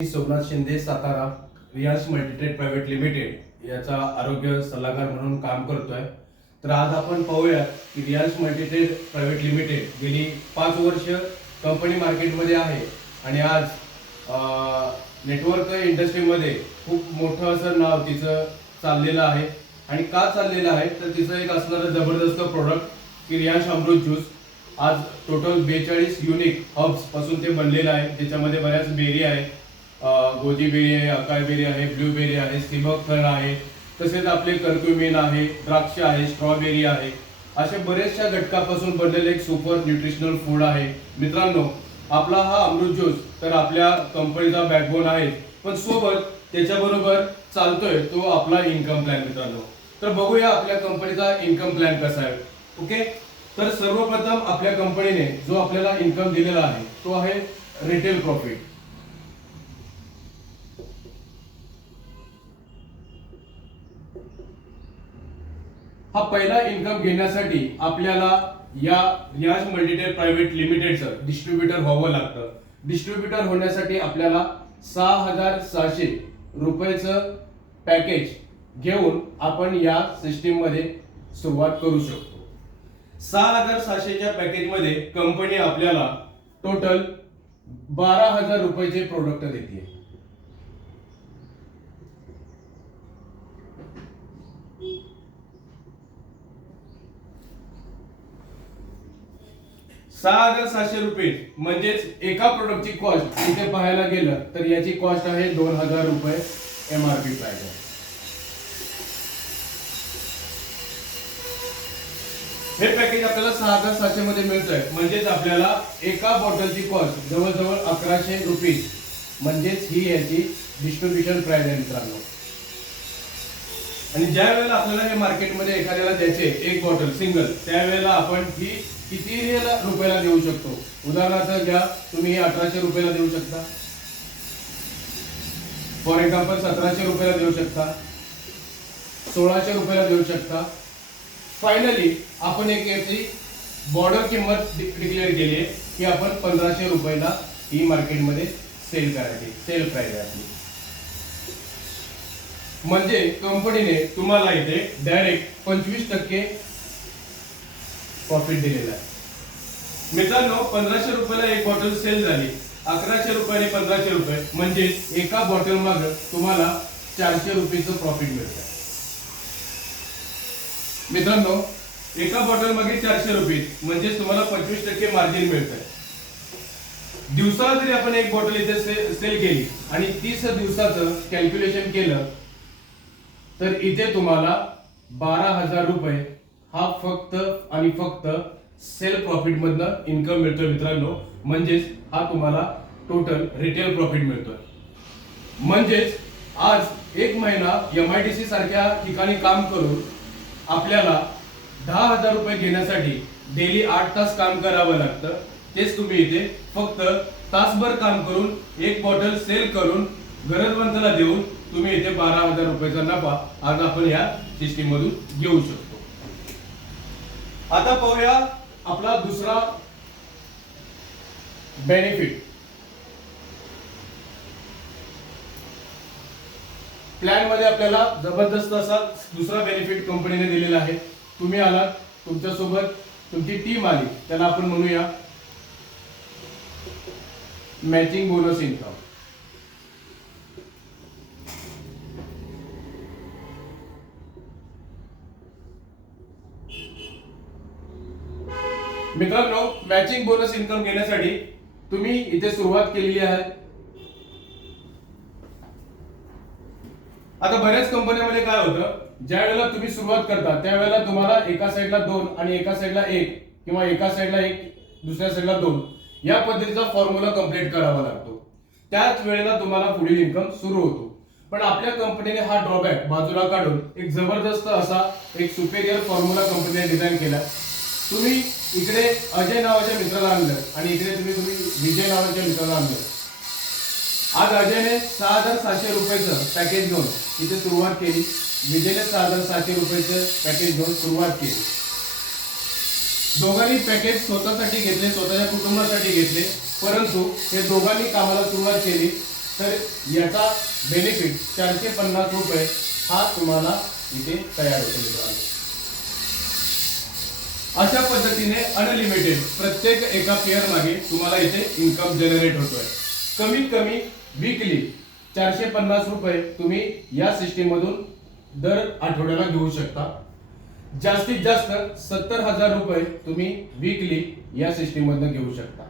Somnath Shinde Satara Riyansh multitrade private limited याचा आरोग्य सल्लागार म्हणून काम करतोय। तर आज आपण पाहूया की रियांश मल्टीट्रेड प्रायव्हेट लिमिटेड गेली 5 वर्ष कंपनी मार्केटमध्ये आहे आणि आज नेटवर्क इंडस्ट्रीमध्ये खूप मोठं असं नाव तिचं चाललेलं आहे। आणि का चाललेलं आहे तर तिचं एक असणारं जबरदस्त प्रोडक्ट की रियांश अमृत ज्यूस आज टोटल 42 युनिक हर्ब्स पासून ते बनलेलं आहे। त्याच्यामध्ये बऱ्याच बेरी आहे, गोजी बेरी आहे, अकाय बेरी आहे, ब्लूबेरी आहे, सिबक फळ आहे, तसेच आपले कर्क्युमिन आहे, द्राक्ष आहे, स्ट्रॉबेरी आहे, अशा बरेचशा घटकापासून बनलेले एक सुपर न्यूट्रिशनल फूड आहे। मित्रांनो, आपला हा अमृत ज्यूस तर आपल्या कंपनीचा बॅकबोन आहे, पण सोबत त्याच्याबरोबर चालतोय तो आपला इन्कम प्लॅन। मित्रांनो, तर बघूया आपल्या कंपनीचा इन्कम प्लॅन कसा आहे। ओके, तर सर्वप्रथम आपल्या कंपनीने जो आपल्याला इन्कम दिलेला आहे तो आहे रिटेल प्रॉफिट। हा पहिला इन्कम घेण्यासाठी आपल्याला या रियांश मल्टीट्रेड प्रायव्हेट लिमिटेडचं डिस्ट्रीब्युटर व्हावं लागतं। डिस्ट्रीब्युटर होण्यासाठी आपल्याला 6,600 रुपयाचं पॅकेज घेऊन आपण या सिस्टीम मध्ये सुरुवात करू शकतो। 6,600 च्या पॅकेज मध्ये कंपनी आपल्याला टोटल 12,000 रुपयाचे प्रोडक्ट देते। ₹6,600 म्हणजेच एका प्रोडक्टची कॉस्ट इथे पाहायला गेलं तर याची कॉस्ट आहे 2,000 रुपये एमआरपी प्राइस आहे। हे पॅकेज आपल्याला 6,600 मध्ये मिळतंय, म्हणजेच आपल्याला एका बॉटलची कॉस्ट जवळजवळ 1,100 रुपये, म्हणजेच ही याची डिस्ट्रीब्युशन प्राइस आहे मित्रांनो। आणि ज्या वेळेला आपल्याला हे मार्केटमध्ये एखाद्याला द्यायचे एक बॉटल सिंगल, त्यावेळेला आपण ही किती रुपयाला देऊ शकतो। उदाहरणार्थ घ्या, तुम्ही 1,800 रुपयाला देऊ शकता, फॉर एक्झाम्पल 1,700 रुपयाला देऊ शकता, 1,600 रुपयाला देऊ शकता। फायनली आपण एक याची बॉर्डर किंमत डिक्लेअर केली आहे की आपण 1,500 रुपयाला ही मार्केटमध्ये सेल करायची, सेल प्राइस आहे आपली। म्हणजे कंपनीने तुम्हाला इथे डायरेक्ट 25% प्रॉफिट दिलेला आहे। मित्रांनो, 1,500 रुपयाला एक बॉटल सेल झाली, 1,100 रुपयाने 1,500 रुपये, म्हणजे एका बॉटल मागे तुम्हाला 400 रुपयाचं प्रॉफिट मिळतं। मित्रांनो, एका बॉटल मागे 400 रुपये म्हणजे तुम्हाला 25% मार्जिन मिळतंय। दिवसाला जरी आपण एक बॉटल इथे सेल केली आणि 30 दिवसाचं कॅल्क्युलेशन केलं तर इथे तुम्हाला 12,000 रुपये हा फक्त आणि फक्त सेल प्रॉफिट मधनं इन्कम मिळतोय मित्रांनो। म्हणजेच हा तुम्हाला टोटल रिटेल प्रॉफिट मिळतोय। म्हणजेच आज एक महिना MIDC सारख्या ठिकाणी काम करून आपल्याला 10,000 रुपये घेण्यासाठी डेली 8 तास काम करावं लागतं। तेच तुम्ही इथे फक्त तासभर काम करून एक बॉटल सेल करून गरजवंताला देऊन तुम्ही इथे 12,000 रुपयाचा नफा आज आपण या सिस्टीम मधून घेऊ शकतो। आता पाहूया आपला दुसरा बेनिफिट। प्लॅन मध्ये आपल्याला जबरदस्त असा दुसरा बेनिफिट कंपनीने दिलेला आहे। तुम्ही आलात, तुमच्या सोबत तुमची टीम आली, त्याला आपण म्हणूया मॅचिंग बोनस इन्कम। मित्रांनो, मॅचिंग बोनस इन्कम घेण्यासाठी तुम्ही इथे सुरुवात केलेली आहे। आता बऱ्याच कंपन्यांमध्ये काय होतं, ज्या वेळेला तुम्ही सुरुवात करता त्यावेळेला तुम्हाला एका साइडला 2 आणि एका साइडला 1 किंवा एका साइडला 1 दुसऱ्या साइडला 2 या पद्धतीचा फॉर्म्युला कंप्लीट करावा लागतो। त्याच वेळेला तुम्हाला पुढील इन्कम सुरू होतो। पण आपल्या कंपनीने हा ड्रॉबॅक बाजूला काढून एक जबरदस्त असा एक सुपेरियर फॉर्म्युला कंपनीने डिझाइन केला। तुम्ही इकडे अजय नावाच्या मित्राला आणलं आणि इकडे तुम्ही विजय नावाच्या मित्राला आणलं। आज अजयने 6,600 रुपयाचं पॅकेज घेऊन इथे सुरुवात केली, विजयने 6,600 रुपयाचं पॅकेज घेऊन सुरुवात केली। दोघांनी पॅकेज स्वतःसाठी घेतले, स्वतःच्या कुटुंबासाठी घेतले, परंतु हे दोघांनी कामाला सुरुवात केली तर याचा बेनिफिट 450 रुपये हा तुम्हाला इथे तयार होतो मित्रांनो. अशा पद्धतीने अनलिमिटेड प्रत्येक एका पेअर मागे तुम्हाला इथे इन्कम जनरेट होतोय. कमीत कमी वीकली 450 रुपये तुम्ही या सिस्टीम मधून दर आठवड्याला घेऊ शकता. जास्तीत जास्त 70,000 रुपये तुम्ही वीकली या सिस्टीम मधून घेऊ शकता.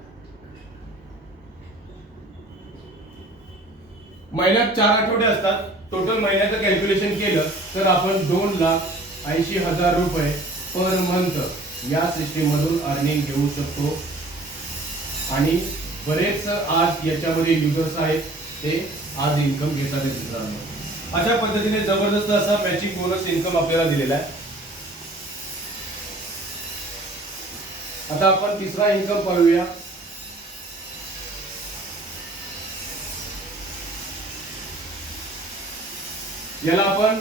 महिन्यात 4 आठवडे असतात. टोटल महिन्याचं कॅल्क्युलेशन केलं तर आपण 2,80,000 रुपये पर मंथ या सिस्टीम मधून अर्निंग घेऊ शकतो. आणि बरेच आज याच्यामध्ये युजर्स आहेत ते आज इन्कम घेतात मित्रांनो. अशा पद्धतीने जबरदस्त असा मॅचिंग बोनस इन्कम आपल्याला दिलेला आहे. आता आपण तिसरा इन्कम पाहूया. याला आपण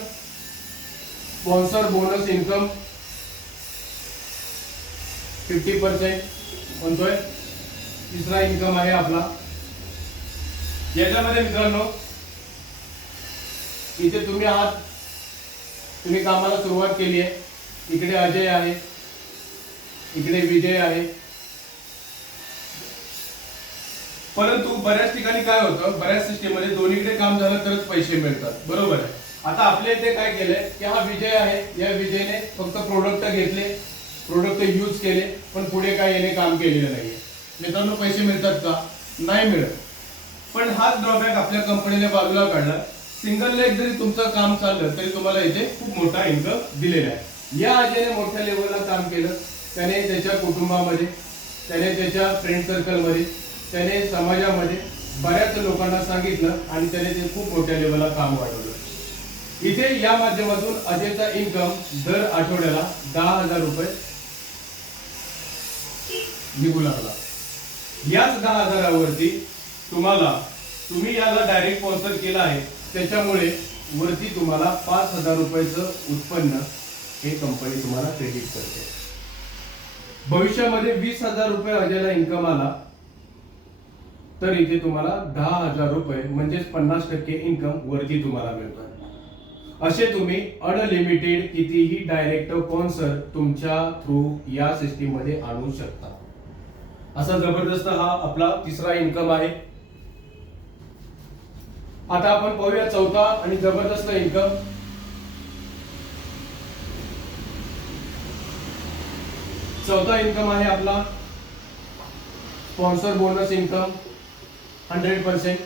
स्पॉन्सर बोनस इन्कम 50% म्हणतोय. तिसरा इन्कम आहे आपला. याच्यामध्ये मित्रांनो इथे तुम्ही आहात, तुम्ही कामाला सुरुवात केली आहे. इकडे अजय आहे, इकडे विजय आहे. परंतु बऱ्याच ठिकाणी काय होतं, बऱ्याच सिस्टीम मध्ये दोन्हीकडे काम झालं तरच पैसे मिळतात, बरोबर आहे. आता आपल्या इथे काय केलंय की हा विजय आहे, या विजयने फक्त प्रोडक्ट घेतले, प्रोडक्ट यूज केले, पण पुढे काय याने काम केलेलं नाहीये. मित्रांनो पैसे मिळतात का? नाही मिळत. पण हाच ड्रॉबॅक आपल्या कंपनीने बाजूला काढला. सिंगल लेग जरी तुमचं काम चाललं तरी तुम्हाला इथे खूप मोठा इन्कम दिलेला आहे. या अजयने मोठ्या लेवलला काम केलं. त्याने त्याच्या कुटुंबामध्ये, त्याने त्याच्या फ्रेंड सर्कलमध्ये, त्याने समाजामध्ये बऱ्याच लोकांना सांगितलं आणि त्याने ते खूप मोठ्या लेवलला काम वाढवलं. इथे या माध्यमातून अजयचा इन्कम दर आठवड्याला 10,000 रुपये निघू लागला. याच 10,000 वरती तुम्ही याला डायरेक्ट स्पॉन्सर केला आहे, त्याच्यामुळे वरती तुम्हाला 5,000 रुपयाचं उत्पन्न हे कंपनी तुम्हाला क्रेडिट करते. भविष्यामध्ये 20,000 रुपये अजयला इन्कम आला तर इथे तुम्हाला 10,000 रुपये म्हणजेच 50% इन्कम वरती तुम्हाला मिळतोय. असे तुम्ही अनलिमिटेड कितीही डायरेक्ट स्पॉन्सर तुमच्या थ्रू या सिस्टीम मध्ये आणू शकता. असा जबरदस्त हा आपला तिसरा इन्कम आहे. आता आपण पाहूया चौथा आणि जबरदस्त इन्कम. चौथा इन्कम आहे आपला स्पॉन्सर बोनस इन्कम 100%.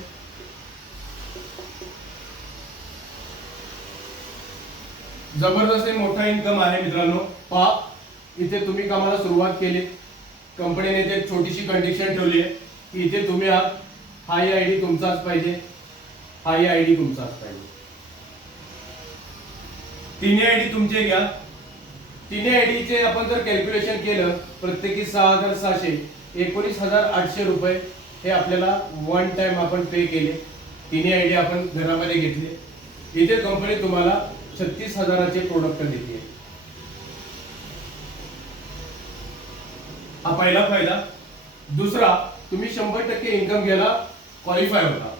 जबरदस्त मोठा इन्कम आहे मित्रांनो. पहा, इथे तुम्ही कामाला सुरुवात केली, कंपनीने इथे एक छोटीशी कंडिशन ठेवली आहे की इथे तुम्ही आहात, हाही आयडी तुमचाच पाहिजे, हाही आयडी तुमचाच पाहिजे. तिन्ही आयडी तुमचे घ्या. तिन्ही आयडीचे आपण जर कॅल्क्युलेशन केलं प्रत्येकी 6,600 19,800 रुपये हे आपल्याला वन टाइम आपण पे केले. तिन्ही आयडी आपण घरामध्ये घेतले. इथे कंपनी तुम्हाला 36,000चे प्रोडक्ट देते. हा पहिला फायदा. दुसरा, तुम्ही 100% इन्कम घ्यायला क्वालिफाय होता.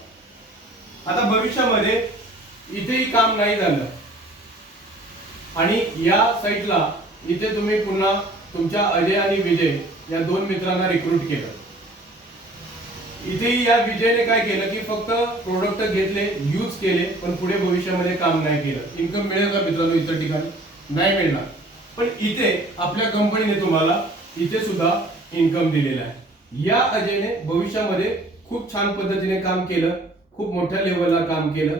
आता भविष्यामध्ये इथेही काम नाही झालं आणि या साइटला इथे तुम्ही पुन्हा तुमच्या अजय आणि विजय या दोन मित्रांना रिक्रूट केलं. इथेही या विजयने काय केलं की फक्त प्रोडक्ट घेतले, यूज केले, पण पुढे भविष्यामध्ये काम नाही केलं. इन्कम मिळेल का मित्रांनो? इतर ठिकाणी नाही मिळणार. पण इथे आपल्या कंपनीने तुम्हाला इथे सुद्धा इन्कम दिलेला आहे. या अजयने भविष्यामध्ये खूप छान पद्धतीने काम केलं, खूप मोठ्या लेवलला काम केलं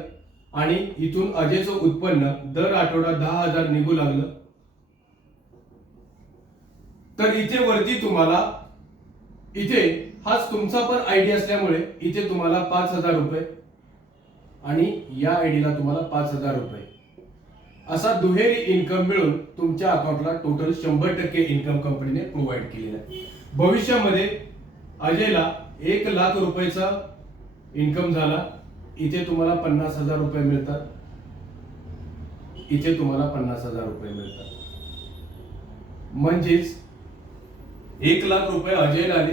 आणि इथून अजयचं उत्पन्न दर आठवडा 10,000 निघू लागलं. तर इथे वरती तुम्हाला इथे हाच तुमचा पण आयडी असल्यामुळे इथे तुम्हाला 5,000 रुपये आणि या आयडीला तुम्हाला 5,000 रुपये असा दुहेरी इन्कम मिळून तुमच्या अकाउंटला टोटल 100% इन्कम कंपनीने प्रोव्हाइड केलेला आहे. भविष्यामध्ये अजयला 1,00,000 रुपयाचा इन्कम झाला. इथे तुम्हाला 50,000 रुपये मिळतात, इथे तुम्हाला 50,000 रुपये मिळतात. म्हणजेच 1,00,000 रुपये अजयला आले.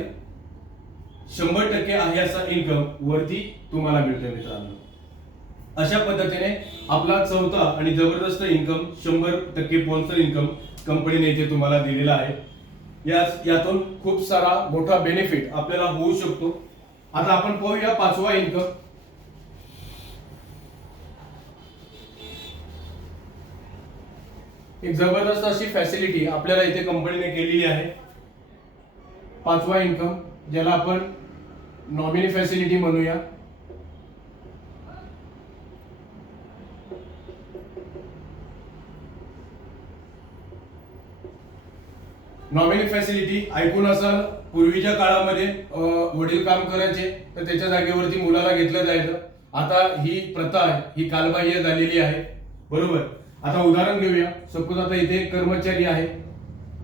100% आहे असा इन्कम वरती तुम्हाला मिळतोय मित्रांनो. अशा पद्धतीने आपला चौथा आणि जबरदस्त इन्कम 100% स्पॉन्सर इन्कम कंपनीने इथे तुम्हाला दिलेला आहे. यातून खूप सारा मोठा बेनिफिट आपल्याला होऊ शकतो. आता आपण पाहूया पाचवा इन्कम. एक जबरदस्त अशी फॅसिलिटी आपल्याला इथे कंपनीने केलेली आहे. पाचवा इन्कम, ज्याला आपण नॉमिनी फॅसिलिटी म्हणूया. नॉमिनी फॅसिलिटी ऐकून असाल, पूर्वीच्या काळामध्ये वडील काम करायचे तर त्याच्या जागेवरती मुलाला घेतलं जायचं. आता ही प्रथा आहे, ही कालबाह्य झालेली आहे. बरोबर. आता उदाहरण घेऊया. सपोज आता इथे एक कर्मचारी आहे,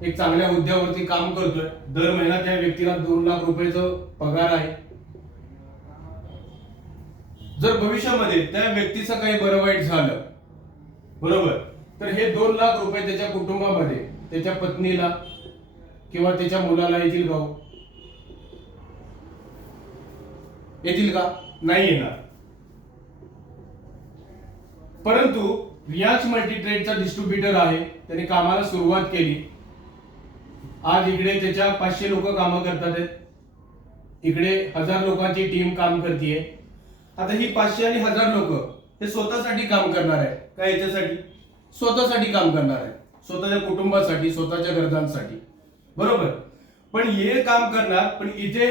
एक चांगल्या हुद्द्यावरती काम करतोय. दर महिना त्या व्यक्तीला 2 लाख रुपयाचा पगार आहे. जर भविष्यामध्ये त्या व्यक्तीचं काही बरं वाईट झालं, बरोबर, तर हे 2 लाख रुपये त्याच्या कुटुंबामध्ये, त्याच्या पत्नीला किंवा त्याच्या मुलाला येतील का? येतील का? नाही येणार. परंतु रियाज मल्टीट्रेडचा डिस्ट्रीब्युटर आहे, त्याने कामाला सुरुवात केली. आज इकडे त्याच्या 500 लोक काम करतात, इकडे 1000 लोकांची टीम काम करते. आता ही 500 आणि 1000 लोक हे स्वतःसाठी काम करणार आहे का? याच्यासाठी स्वतःसाठी काम करणार आहे, स्वतःच्या कुटुंबासाठी, स्वतःच्या गरजांसाठी. बरोबर. पण हे काम करणार, पण इथे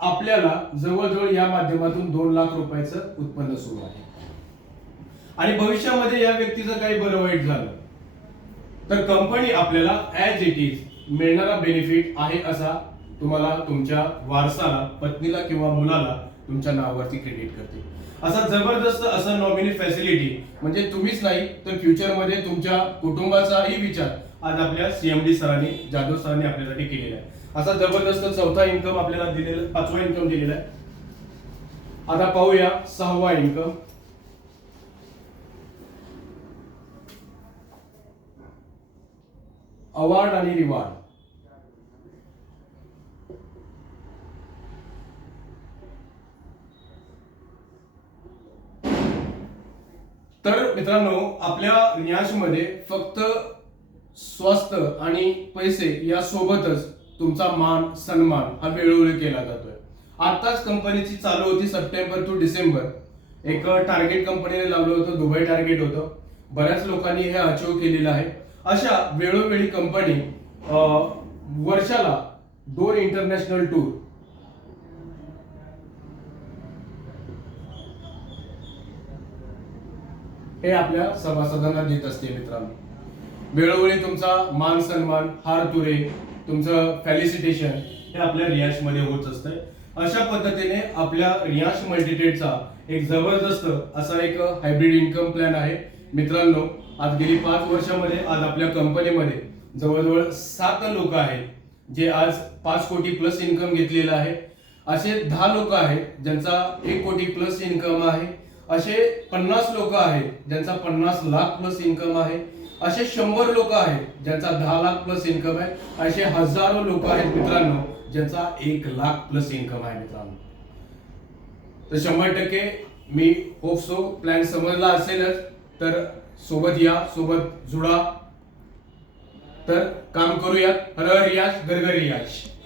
आपल्याला जवळजवळ या माध्यमातून 2 लाख रुपयाचं उत्पन्न सुरू आहे. आणि भविष्यामध्ये या व्यक्तीचं काही बरं वाईट झालं तर कंपनी आपल्याला ऍज इट इज मिळणारा बेनिफिट आहे असा तुम्हाला तुमच्या वारसाला, पत्नीला किंवा मुलाला तुमच्या नावावरती क्रेडिट करते. असा जबरदस्त असा नॉमिनी फॅसिलिटी म्हणजे तुम्हीच नाही तर फ्युचरमध्ये तुमच्या कुटुंबाचाही विचार आज आपल्या सीएमडी सरांनी, जाधव सरांनी आपल्यासाठी केलेला आहे. असा जबरदस्त चौथा इन्कम आपल्याला दिलेला, पाचवा इन्कम दिलेला आहे. आता पाहूया सहावा इन्कम. अवॉर्ड आणि रिवॉर्ड. तर मित्रांनो, आपल्या न्यासमध्ये फक्त स्वास्थ्य आणि पैसे या सोबतच तुमचा मान सन्मान हा वेळोवेळी केला जातोय. आताच कंपनीची चालू होती सप्टेंबर टू डिसेंबर. एक टार्गेट कंपनीने लावलं होतं, दुबई टार्गेट होतं. बऱ्याच लोकांनी हे अचीव केलेलं आहे. अशा वेळोवेळी कंपनी वर्षाला 2 इंटरनॅशनल टूर, हे आपल्या सभासदांना देत असते. मित्रांनो, वेळोवेळी तुमचा मान सन्मान, हार तुरे, तुमचं फॅलिसिटेशन हे आपल्या रियाश मध्ये होत असतंय. अशा पद्धतीने आपल्या रियाश मल्टीट्रेडचा एक जबरदस्त असा एक हायब्रिड इन्कम प्लॅन आहे. मित्रांनो, आज गेली 5 वर्षामध्ये आज आपल्या कंपनीमध्ये जवळजवळ 7 लोक आहेत जे आज 5 कोटी प्लस इन्कम घेतलेला आहे. असे 10 लोक आहेत ज्यांचा 1 कोटी प्लस इन्कम आहे. असे 50 लोक आहेत ज्यांचा 50 लाख प्लस इन्कम आहे. असे 100 लोक आहेत ज्यांचा 10 लाख प्लस इन्कम आहे. असे हजारो लोक आहेत मित्रांनो ज्यांचा 1 लाख प्लस इन्कम आहे. मित्रांनो, तर 100% मी होप सो प्लॅन समजला असेलच. तर सोबत या, सोबत जुडा, तर काम करूया. हर हर रियाज, घर घर रियाज.